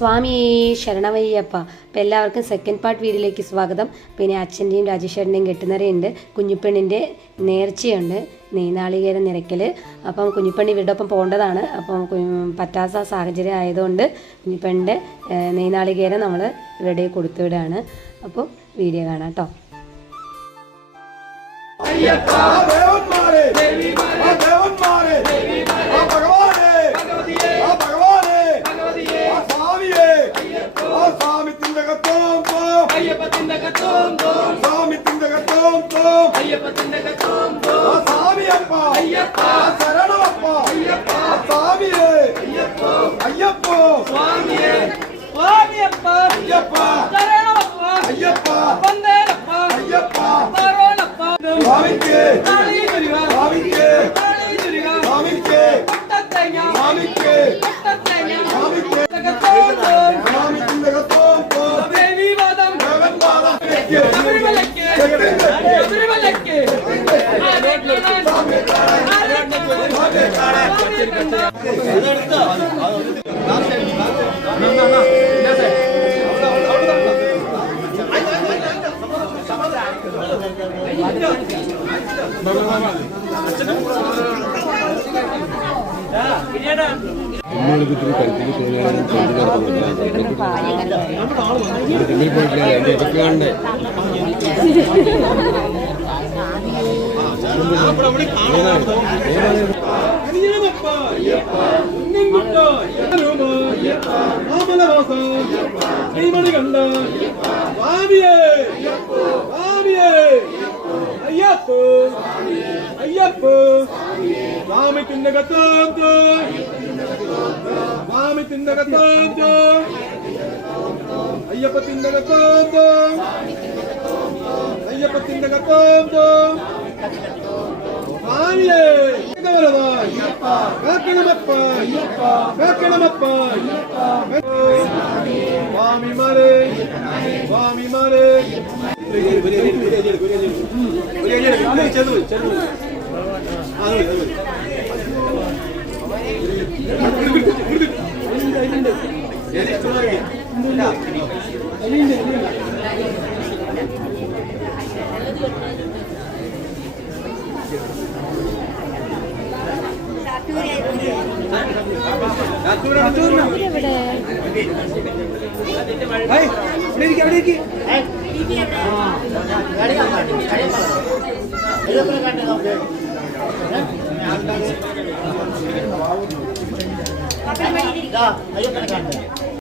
സ്വാമി ശരണമയ്യപ്പ. അപ്പോൾ എല്ലാവർക്കും സെക്കൻഡ് പാർട്ട് വീഡിയോയിലേക്ക് സ്വാഗതം. പിന്നെ അച്ഛൻ്റെയും രാജേശ്വരൻ്റെയും കെട്ടുനിറയുണ്ട്, കുഞ്ഞിപ്പെണ്ണിൻ്റെ നേർച്ചയുണ്ട്, നെയ്നാളികേരം നിരക്കൽ. അപ്പം കുഞ്ഞിപ്പെണ്ണി ഇവരുടെ ഒപ്പം പോകേണ്ടതാണ്. അപ്പം പറ്റാത്ത സാഹചര്യം ആയതുകൊണ്ട് കുഞ്ഞിപ്പെണ്ണിൻ്റെ നെയ്നാളികേരം നമ്മൾ ഇവരുടെ കൊടുത്തുവിടാണ്. അപ്പോൾ വീഡിയോ കാണാം കേട്ടോ.